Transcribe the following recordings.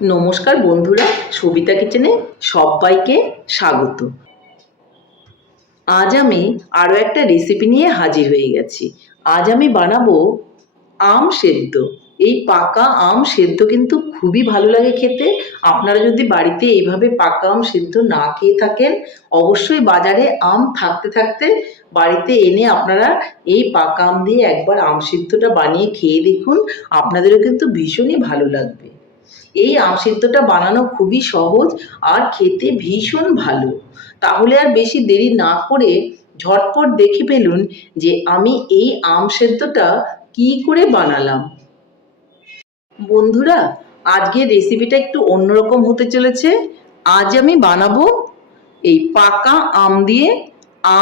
নমস্কার বন্ধুরা, সবিতা কিচেনে সবাইকে স্বাগত। আজ আমি আরও একটা রেসিপি নিয়ে হাজির হয়ে গেছি। আজ আমি বানাবো আম সেদ্ধ। এই পাকা আম সেদ্ধ কিন্তু খুবই ভালো লাগে খেতে। আপনারা যদি বাড়িতে এইভাবে পাকা আম সেদ্ধ না খেয়ে থাকেন, অবশ্যই বাজারে আম থাকতে থাকতে বাড়িতে এনে আপনারা এই পাকা আম দিয়ে একবার আম সেদ্ধটা বানিয়ে খেয়ে দেখুন, আপনাদেরও কিন্তু ভীষণই ভালো লাগবে। এই আম সেদ্ধটা বানানো খুবই সহজ আর খেতে ভীষণ ভালো। তাহলে আর বেশি দেরি না করে ঝটপট দেখে ফেলুন যে আমি এই আম সেদ্ধটা কী করে বানালাম। বন্ধুরা, আজকের রেসিপিটা একটু অন্যরকম হতে চলেছে। আজ আমি বানাবো এই পাকা আম দিয়ে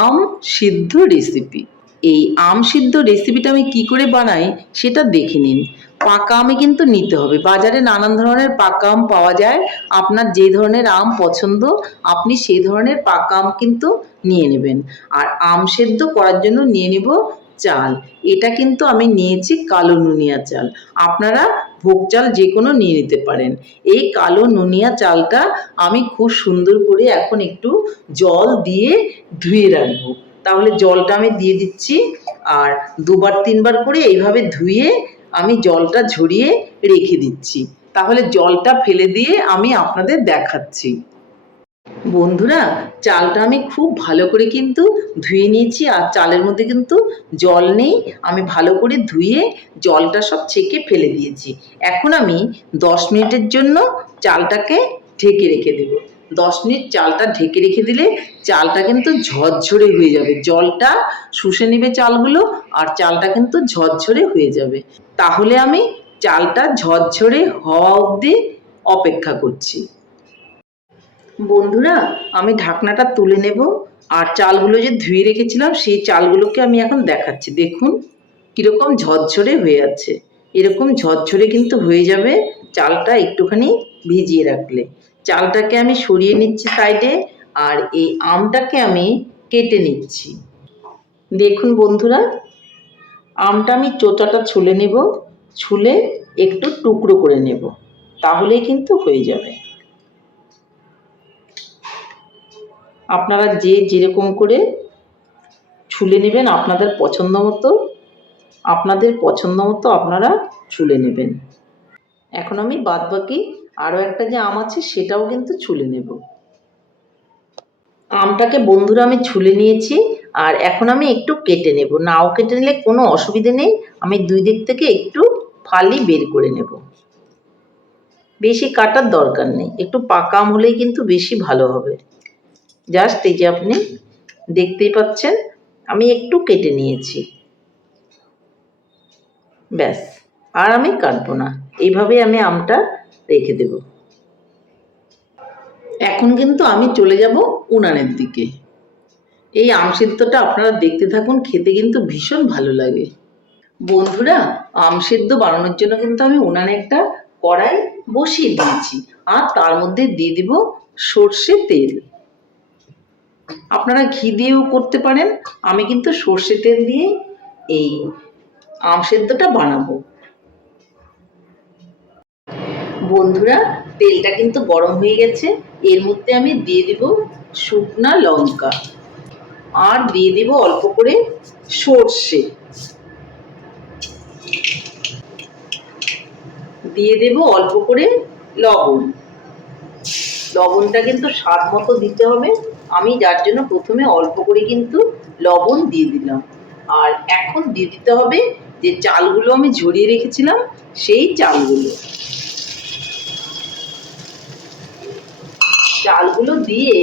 আম সিদ্ধ রেসিপি। এই আম সিদ্ধ রেসিপিটা আমি কি করে বানাই সেটা দেখে নিন। পাকা আমই কিন্তু নিতে হবে। বাজারে নানান ধরনের পাকা আম পাওয়া যায়। আপনার যে ধরনের আম পছন্দ আপনি সেই ধরনের পাকা আম কিন্তু নিয়ে নেবেন। আর আম সেদ্ধ করার জন্য নিয়ে নেব চাল। এটা কিন্তু আমি নিয়েছি কালো নুনিয়া চাল। আপনারা ভোগ চাল যে কোনো নিয়ে নিতে পারেন। এই কালো নুনিয়া চালটা আমি খুব সুন্দর করে এখন একটু জল দিয়ে ধুয়ে রাখবো। তাহলে জলটা আমি দিয়ে দিচ্ছি, আর দুবার তিনবার করে এইভাবে ধুয়ে আমি জলটা ঝরিয়ে রেখে দিচ্ছি। তাহলে জলটা ফেলে দিয়ে আমি আপনাদের দেখাচ্ছি। বন্ধুরা, চালটা আমি খুব ভালো করে কিন্তু ধুয়ে নিয়েছি, আর চালের মধ্যে কিন্তু জল নেই। আমি ভালো করে ধুয়ে জলটা সব ছেঁকে ফেলে দিয়েছি। এখন আমি 10 মিনিটের জন্য চালটাকে ঢেকে রেখে দেব। 10 মিনিট চালটা ঢেকে রেখে দিলে চালটা কিন্তু ঝরঝরে হয়ে যাবে। জলটা শুষে নেবে চালগুলো, আর চালটা কিন্তু ঝরঝরে হয়ে যাবে। তাহলে আমি চালটা ঝরঝরে হওয়া অবধি অপেক্ষা করছি। বন্ধুরা, আমি ঢাকনাটা তুলে নেব, আর চালগুলো যে ধুয়ে রেখেছিলাম সেই চালগুলোকে আমি এখন দেখাচ্ছি। দেখুন কীরকম ঝরঝরে হয়ে আছে। এরকম ঝরঝরে কিন্তু হয়ে যাবে চালটা একটুখানি ভিজিয়ে রাখলে। চালটাকে আমি সরিয়ে নিচ্ছি সাইডে, আর এই আমটাকে আমি কেটে নিচ্ছি। দেখুন বন্ধুরা, আমটা আমি চোচাটা ছুলে নেব, ছুলে একটু টুকরো করে নেব, তাহলেই কিন্তু হয়ে যাবে। আপনারা যে যেরকম করে ছুলে নেবেন আপনাদের পছন্দ মতো, আপনারা ছুলে নেবেন। এখন আমি বাদবাকি আরও একটা যে আম আছে সেটাও কিন্তু ছুলে নেব। আমটাকে বন্ধুরা আমি ছুলে নিয়েছি, আর এখন আমি একটু কেটে নেব। নাও কেটে নিলে কোনো অসুবিধে নেই, আমি দুই দিক থেকে একটু ফালি বের করে নেব। বেশি কাটার দরকার নেই, একটু পাকা আম হলেই কিন্তু বেশি ভালো হবে। জাস্ট এই যে আপনি দেখতেই পাচ্ছেন আমি একটু কেটে নিয়েছি, ব্যাস। আর আমি কাটবো না, এইভাবে আমি আমটা রেখে দেব। এখন কিন্তু আমি চলে যাব উনানের দিকে। এই আম সেদ্ধটা আপনারা দেখতে থাকুন, খেতে কিন্তু ভীষণ ভালো লাগে। বন্ধুরা, আম সেদ্ধ বানানোর জন্য কিন্তু আমি উনানে একটা কড়াই বসিয়ে দিয়েছি, আর তার মধ্যে দিয়ে দিব সর্ষে তেল। আপনারা ঘি দিয়েও করতে পারেন, আমি কিন্তু সর্ষে তেল দিয়ে এই আম সেদ্ধটা বানাবো। বন্ধুরা, তেলটা কিন্তু গরম হয়ে গেছে। এর মধ্যে আমি দিয়ে দিব শুকনা লঙ্কা, আর দিয়ে দিব অল্প করে সর্ষে, দিয়ে দেব অল্প করে লবণ। লবণটা কিন্তু স্বাদ মতো দিতে হবে। আমি যার জন্য প্রথমে অল্প করে কিন্তু লবণ দিয়ে দিলাম। আর এখন দিয়ে দিতে হবে যে চালগুলো আমি ঝরিয়ে রেখেছিলাম সেই চালগুলো। চালগুলো দিয়ে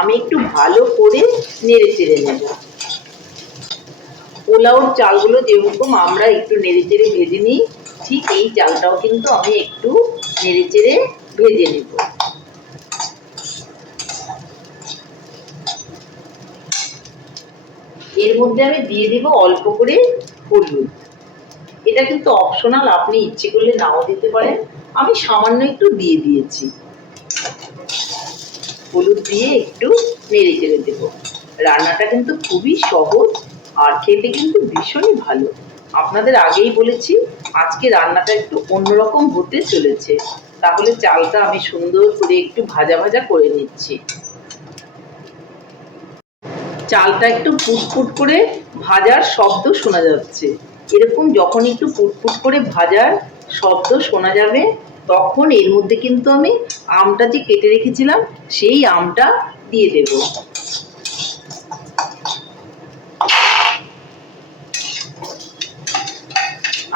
আমি একটু ভালো করে নেড়ে চেড়ে নেব। পোলাওর চালগুলো যেরকম আমরা একটু নেড়ে চেড়ে ভেজে নিই, ঠিক এই চালটাও কিন্তু আমি একটু নেড়ে চেড়ে ভেজে নেব। এর মধ্যে আমি দিয়ে দিব অল্প করে হলুদ। এটা কিন্তু অপশনাল, আপনি ইচ্ছে করলে নাও দিতে পারেন। আমি সামান্য একটু দিয়ে দিয়েছি। হলুদ দিয়ে একটু নেড়ে চেড়ে দেবো। রান্নাটা কিন্তু খুবই সহজ, আর খেতে কিন্তু ভীষণই ভালো। আপনাদের আগেই বলেছি আজকে রান্নাটা একটু অন্যরকম হতে চলেছে। তাহলে চালটা আমি সুন্দর করে একটু ভাজা ভাজা করে নিচ্ছি। চালটা একটু ফুটফুট করে ভাজার শব্দ শোনা যাচ্ছে। এরকম যখন একটু ফুটফুট করে ভাজার শব্দ শোনা যাবে তখন এর মধ্যে কিন্তু আমি আমটা যে কেটে রেখেছিলাম সেই আমটা দিয়ে দেব।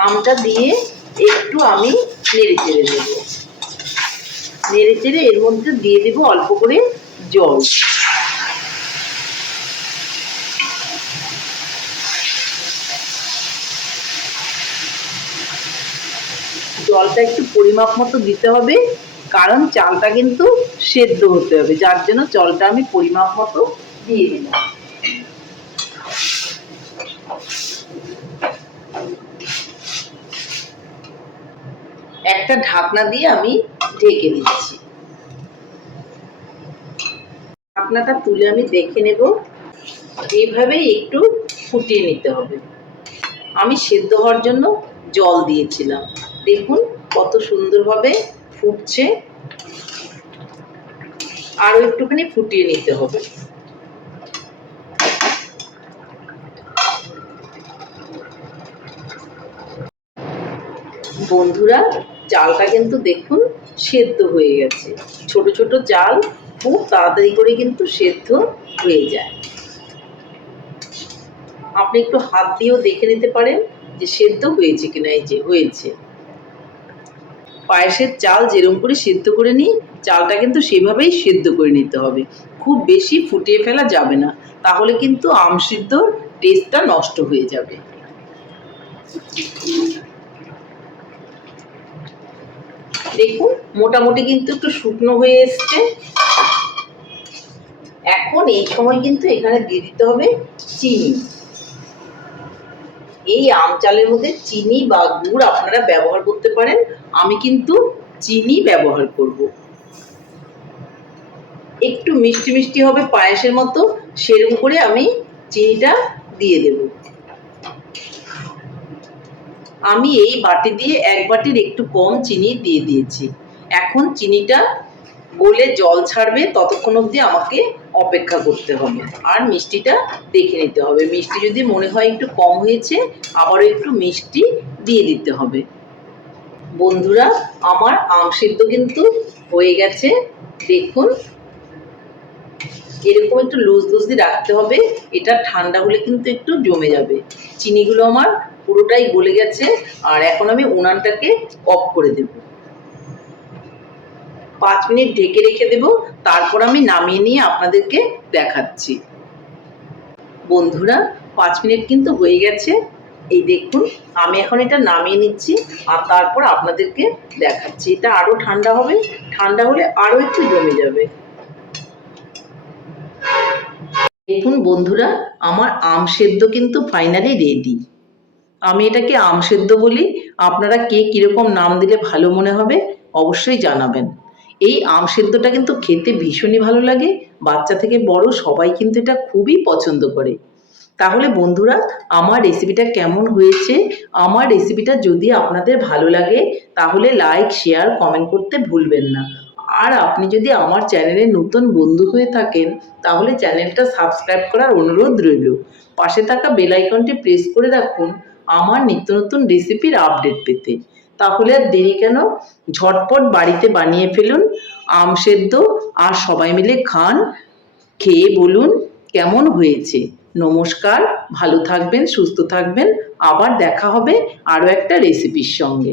আমটা দিয়ে একটু আমি নেড়ে চেড়ে দেব। নেড়ে চেড়ে এর মধ্যে দিয়ে দেব অল্প করে জল। জলটা একটু পরিমাপ মতো দিতে হবে, কারণ চালটা কিন্তু সেদ্ধ হতে হবে, যার জন্য জলটা আমি পরিমাপ মতো দিয়ে দিলাম। একটা ঢাকনা দিয়ে আমি ঢেকে দিচ্ছি। ঢাকনাটা তুলে আমি দেখে নেব। এইভাবেই একটু ফুটিয়ে নিতে হবে। আমি সেদ্ধ হওয়ার জন্য জল দিয়েছিলাম, দেখুন কত সুন্দরভাবে ফুটছে। আরো একটুখানি ফুটিয়ে নিতে হবে। বন্ধুরা, চালটা কিন্তু দেখুন সেদ্ধ হয়ে গেছে। ছোট ছোট চাল খুব তাড়াতাড়ি করে কিন্তু সেদ্ধ হয়ে যায়। আপনি একটু হাত দিয়েও দেখে নিতে পারেন যে সেদ্ধ হয়েছে কিনা। এই যে হয়েছে। পায়েসের চাল যেরকম করে সেদ্ধ করে নিই, চালটা কিন্তু সেভাবেই সেদ্ধ করে নিতে হবে। খুব বেশি ফুটিয়ে ফেলা যাবে না, তাহলে কিন্তু আম সিদ্ধর টেস্টটা নষ্ট হয়ে যাবে। দেখুন মোটামুটি কিন্তু একটু শুকনো হয়ে এসছে। এখন এই সময় কিন্তু এখানে দিয়ে দিতে হবে চিনি। এই আম চালের মধ্যে চিনি বা গুড় আপনারা ব্যবহার করতে পারেন, আমি কিন্তু চিনি ব্যবহার করব। একটু মিষ্টি মিষ্টি হবে পায়েসের মতো, সেরকম করে আমি চিনিটা দিয়ে দেব। আমি এই বাটি দিয়ে এক বাটির একটু কম চিনি দিয়ে দিয়েছি। এখন চিনিটা গলে জল ছাড়বে, ততক্ষণ অবধি আমাকে অপেক্ষা করতে হবে। আর মিষ্টিটা দেখে নিতে হবে। মিষ্টি যদি মনে হয় একটু কম হয়েছে, আবারও একটু মিষ্টি দিয়ে দিতে হবে। বন্ধুরা, আমার আম সিদ্ধ কিন্তু হয়ে গেছে। দেখুন এরকম একটু লুজ লুজলি রাখতে হবে, এটা ঠান্ডা হলে কিন্তু একটু জমে যাবে। চিনিগুলো আমার পুরোটাই গলে গেছে। আর এখন আমি উনানটাকে অফ করে দেব। 5 মিনিট ঢেকে রেখে দেব, তারপর আমি নামিয়ে নিয়ে আপনাদেরকে দেখাচ্ছি। বন্ধুরা, 5 মিনিট কিন্তু হয়ে গেছে। এই দেখুন আমি এখন এটা নামিয়ে নিচ্ছি আর তারপর আপনাদেরকে দেখাচ্ছি। এটা আরো ঠান্ডা হবে, ঠান্ডা হলে আরো একটু জমে যাবে। দেখুন বন্ধুরা, আমার আম সেদ্ধ কিন্তু ফাইনালি রেডি। আমি এটাকে আম সেদ্ধ বলি, আপনারা কে কীরকম নাম দিলে ভালো মনে হবে অবশ্যই জানাবেন। এই আম সেদ্ধটা কিন্তু খেতে ভীষণই ভালো লাগে, বাচ্চা থেকে বড় সবাই কিন্তু এটা খুবই পছন্দ করে। তাহলে বন্ধুরা, আমার রেসিপিটা কেমন হয়েছে? আমার রেসিপিটা যদি আপনাদের ভালো লাগে তাহলে লাইক, শেয়ার, কমেন্ট করতে ভুলবেন না। আর আপনি যদি আমার চ্যানেলে নতুন বন্ধু হয়ে থাকেন তাহলে চ্যানেলটা সাবস্ক্রাইব করার অনুরোধ রইল। পাশে থাকা বেল আইকনটি প্রেস করে রাখুন আমার নিত্য নতুন রেসিপির আপডেট পেতে। তাহলে আর দেরি কেন, ঝটপট বাড়িতে বানিয়ে ফেলুন আম সেদ্ধ আর সবাই মিলে খান। খেয়ে বলুন কেমন হয়েছে। নমস্কার, ভালো থাকবেন, সুস্থ থাকবেন। আবার দেখা হবে আরও একটা রেসিপির সঙ্গে।